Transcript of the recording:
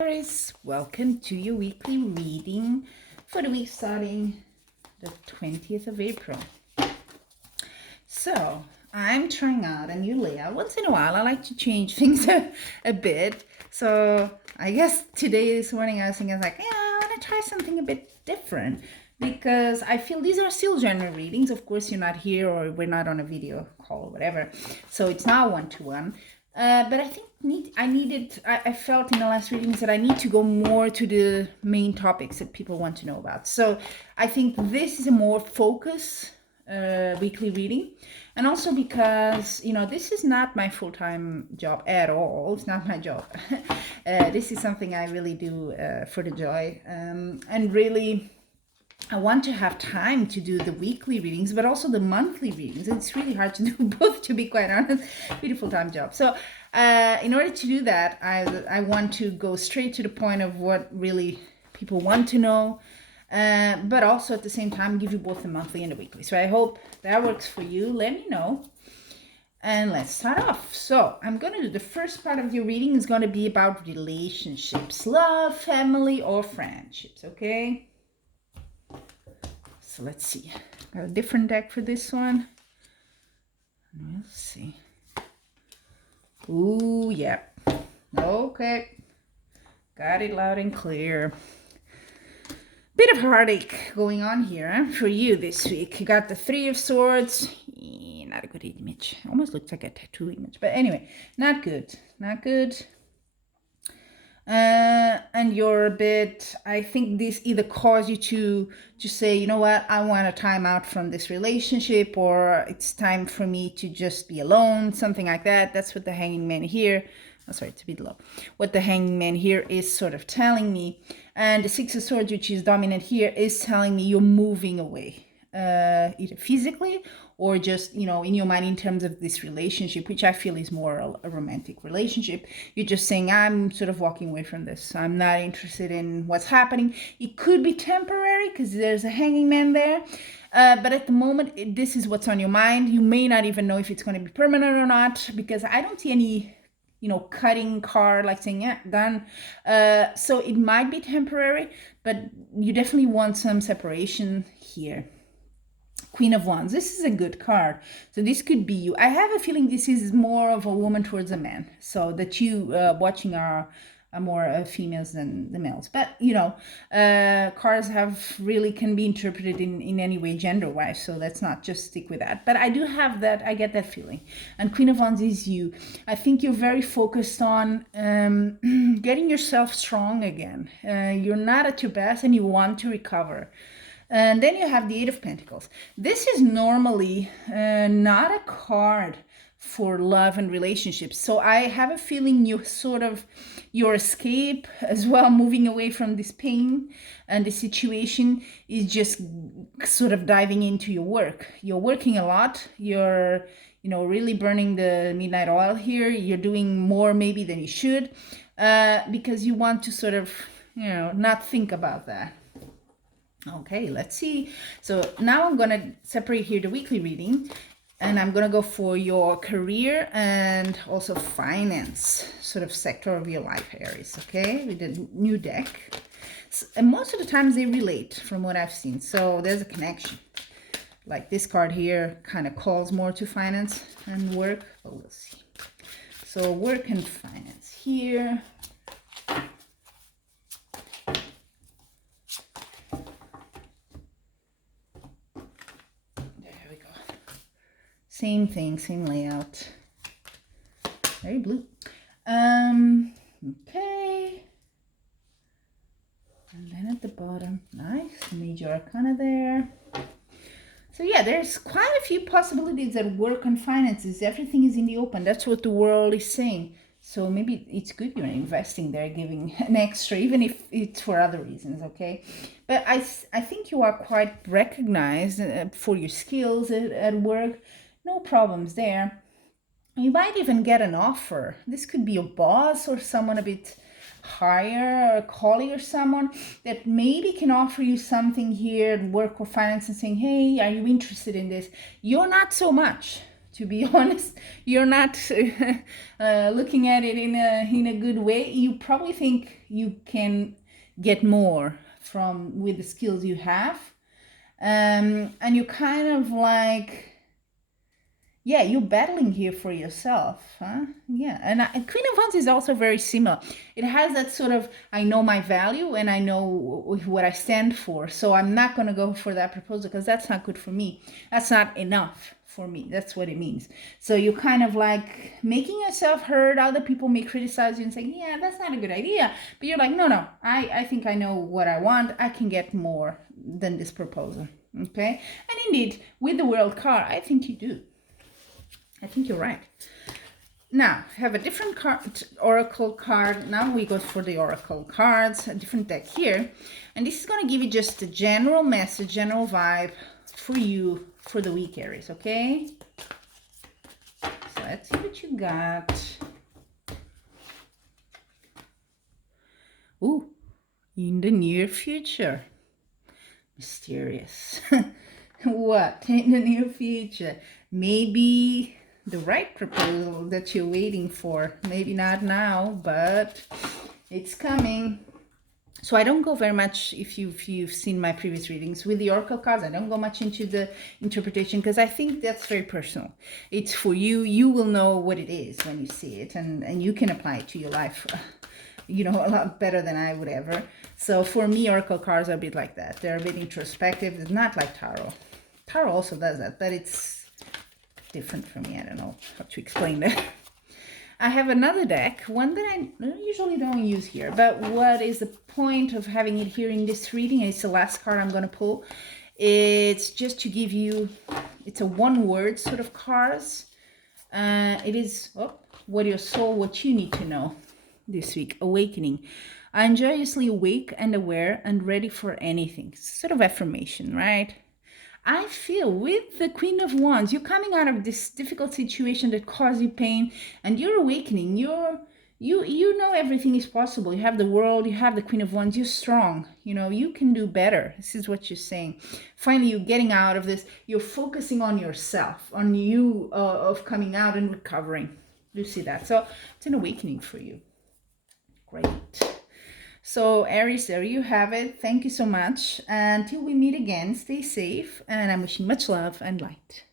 Aries, welcome to your weekly reading for the week starting the 20th of April. So, I'm trying out a new layout. Once in a while, I like to change things a bit. So, I guess this morning, I was thinking, I want to try something a bit different because I feel these are still general readings. Of course, you're not here or we're not on a video call or whatever. So, it's not one-to-one. But I think I felt in the last readings that I need to go more to the main topics that people want to know about. So I think this is a more focused weekly reading. And also because, this is not my full-time job at all. It's not my job. This is something I really do for the joy. And really, I want to have time to do the weekly readings, but also the monthly readings. It's really hard to do both, to be quite honest, with a full-time job. So in order to do that, I want to go straight to the point of what really people want to know, but also at the same time give you both the monthly and the weekly. So I hope that works for you. Let me know. And let's start off. So I'm going to do the first part of your reading is going to be about relationships, love, family, or friendships, okay? So let's see. Got a different deck for this one. We'll see. Ooh, yeah. Okay. Got it loud and clear. Bit of heartache going on here for you this week. You got the Three of Swords. Not a good image. Almost looks like a tattoo image. But anyway, not good. Not good. And you're a bit, I think this either caused you to say, you know what, I want a time out from this relationship, or it's time for me to just be alone, something like that. That's what the Hanging Man here, sorry, it's a bit low. What the Hanging Man here is sort of telling me. And the Six of Swords, which is dominant here, is telling me you're moving away. Either physically or just, in your mind in terms of this relationship, which I feel is more a romantic relationship. You're just saying, I'm sort of walking away from this. I'm not interested in what's happening. It could be temporary because there's a Hanging Man there. But at the moment, this is what's on your mind. You may not even know if it's going to be permanent or not, because I don't see any cutting card, like saying, yeah, done. So it might be temporary, but you definitely want some separation here. Queen of Wands. This is a good card. So this could be you. I have a feeling this is more of a woman towards a man. So that you watching are more females than the males. But, cards can be interpreted in any way gender-wise. So let's not just stick with that. But I do have that. I get that feeling. And Queen of Wands is you. I think you're very focused on getting yourself strong again. You're not at your best and you want to recover. And then you have the Eight of Pentacles. This is normally not a card for love and relationships. So I have a feeling your escape as well, moving away from this pain and the situation, is just sort of diving into your work. You're working a lot. You're, really burning the midnight oil here. You're doing more maybe than you should because you want to sort of, not think about that. Okay, let's see. So now I'm going to separate here the weekly reading, and I'm going to go for your career and also finance sort of sector of your life, Aries, okay, with the new deck. And most of the times they relate from what I've seen. So there's a connection. Like this card here kind of calls more to finance and work. Oh, we'll see. So work and finance here. Same thing, same layout. Very blue. Okay. And then at the bottom, nice, Major Arcana there. So yeah, there's quite a few possibilities that work on finances. Everything is in the open. That's what the world is saying. So maybe it's good you're investing there, giving an extra, even if it's for other reasons, okay? But I think you are quite recognized for your skills at work. No problems there. You might even get an offer. This could be a boss or someone a bit higher, or a colleague or someone that maybe can offer you something here at work or finance and saying, hey, are you interested in this? You're not so much, to be honest. You're not looking at it in a good way. You probably think you can get more from with the skills you have, and you kind of like, yeah, you're battling here for yourself, huh? Yeah, and Queen of Wands is also very similar. It has that sort of, I know my value and I know what I stand for, so I'm not going to go for that proposal because that's not good for me. That's not enough for me. That's what it means. So you're kind of like making yourself heard. Other people may criticize you and say, yeah, that's not a good idea. But you're like, no, I think I know what I want. I can get more than this proposal. Okay? And indeed, with the World card, I think you do. I think you're right. Now, I have a different card, oracle card. Now we go for the oracle cards, a different deck here. And this is going to give you just a general message, general vibe for you for the week, Aries, okay? So let's see what you got. Ooh, in the near future. Mysterious. What in the near future? Maybe the right proposal that you're waiting for. Maybe not now, but it's coming. So I don't go very much, if you've seen my previous readings with the oracle cards, I don't go much into the interpretation because I think that's very personal. It's for you. You will know what it is when you see it, and you can apply it to your life, you know, a lot better than I would ever. So for me, oracle cards are a bit like that. They're a bit introspective. It's not like tarot. Tarot also does that, but it's different for me. I don't know how to explain that. I have another deck, one that I usually don't use here, but what is the point of having it here in this reading? It's the last card I'm going to pull. It's just to give you, it's a one-word sort of cards. It is, what your soul, what you need to know this week, awakening. I'm joyously awake and aware and ready for anything. Sort of affirmation, right? I feel with the Queen of Wands, you're coming out of this difficult situation that caused you pain, and you're awakening. You know everything is possible. You have the world, you have the Queen of Wands, you're strong. You know, you can do better. This is what you're saying. Finally, you're getting out of this. You're focusing on yourself, on you, of coming out and recovering. You see that? So it's an awakening for you. Great. So Aries, there you have it. Thank you so much. Until we meet again, stay safe, and I'm wishing much love and light.